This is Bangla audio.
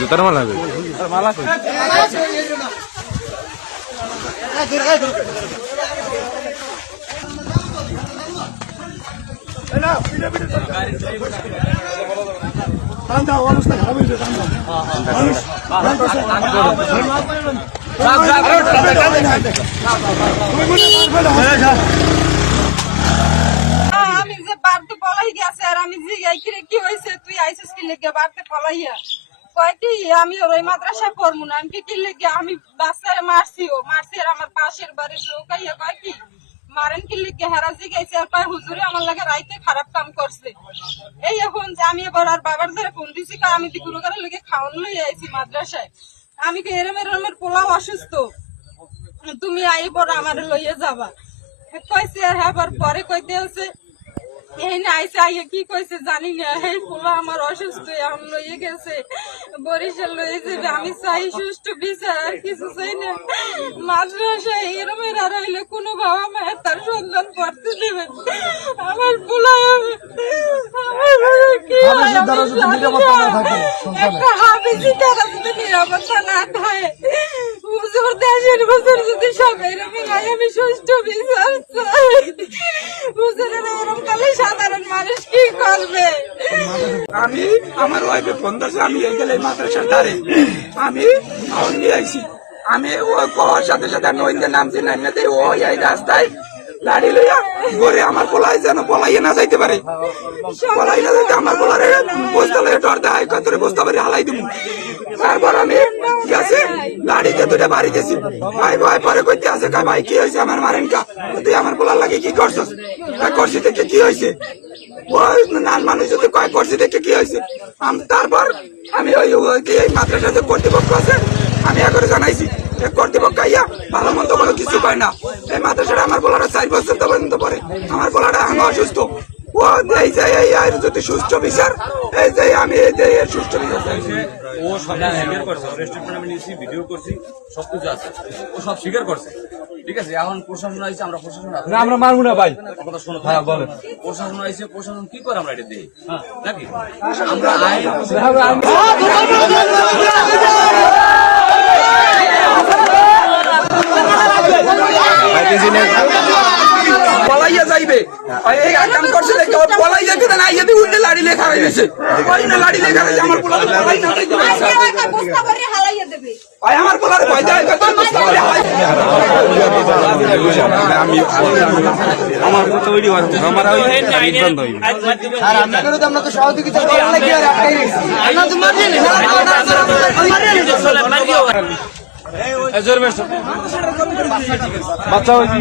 জুতার মালা মালা আমি যে বাড়তে পলাই গেছে আর আমি যে কি হয়েছে তুই আইসিস কি লেগে বাড়তে পলাইয়া কয়টি আমি ওই মাদ্রাসায় পড়বো না আমি কি লেগে আমি বাচ্চারে মারছি আর আমার পাশের বাড়ির লোক আইয়া কয় কি মারেন কি লেগে হারাজি গেছে আর কয় হুজুরে আমার লাগে রাইতে খারাপ কাম করছে এই এখন যে আমি এবার আর বাবার ধরে ফোন দিছি আমি তো গুরু করে লেগে খাওয়ান লই আইছি মাদ্রাসায় আমি কি এরমের পোলাও অসুস্থ তুমি আই পর আমার লইয়ে যাবা কইছে আর আবার পরে কইতে আছে এই না আইসে আইয়া কি কইছে জানি না এই পোলা আমার অসুস্থ আমি লইয়ে গেছে বরিশাল লইয়ে যাবে আমি চাই সুষ্ঠু বিচার আর কিছু চাই না মাদ্রাসায় এরমের আর হইলে কোনো বাবা মায়ের তার সন্তান পড়তে দেবে আমার পোলা কি হয় একটা হাফিজি তারা যদি নিরাপত্তা না থাকে হুজুর দেশের হুজুর যদি সব এরকম হয় আমি সুষ্ঠু বিচার চাই হুজুরের এরকম কালে সাধারণ মানুষ কি করবে আমি আমার ওয়াইফে ফোন করছে আমি এই গেলে মাদ্রাসার ধারে আমি নিয়ে আইছি আমি ওই কওয়ার সাথে সাথে নইন্দে নামছি নামতে ওই এই রাস্তায় লাড়ি লইয়া ঘরে আমার পোলাই যেন পলাইয়ে না যাইতে পারে পলাই না যাইতে আমার পোলারে বস্তা লইয়া ডর দেয় কতরে বস্তা বাড়ি হালাই দিব তারপর আমি গেছে লাড়িতে দুটা বাড়ি গেছি ভাই ভাই পরে কইতে আছে ভাই কি হয়েছে আমার মারেন কা তুই আমার পোলার লাগে কি করছস করছি থেকে কি হয়েছে নান মানুষ যদি কয় করছি দেখে কি হয়েছে তারপর আমি ওই মাদ্রাসা যে কর্তৃপক্ষ আছে আমি একবারে জানাইছি কর্তৃপক্ষ আইয়া ভালো মন্দ কোনো কিছু পায় না এই মাদ্রাসাটা আমার বলাটা 4 বছর পর্যন্ত পরে আমার বলাটা আমি অসুস্থ ও এই যে এই যদি সুস্থ বিচার এই যে আমি এই যে সুস্থ বিচার ও সব স্বীকার করছে রেস্টুরেন্ট আমি নিয়েছি ভিডিও করছি সবকিছু আছে ও সব স্বীকার করছে ঠিক আছে এখন প্রশাসন আইছে আমরা প্রশাসন আমরা মারবো না ভাই কথা শোনো হ্যাঁ বলেন প্রশাসন আইছে প্রশাসন কি করে আমরা এটা দেই নাকি আমরা পলাইয়া যাইবে এই কাম করছে পলাই যাইতে না যদি উল্টে লাড়ি লেখা হয়ে গেছে ওই না লাড়ি লেখা হয়েছে আমার পোলা পলাই না যাইতে আমার পোলার ভয় যায় আমার তো তৈরি হয় আমার আমরা তো সহযোগিতা করার লাগি আর আটকাই গেছি আমরা তো মারলি বাচ্চা হয়েছে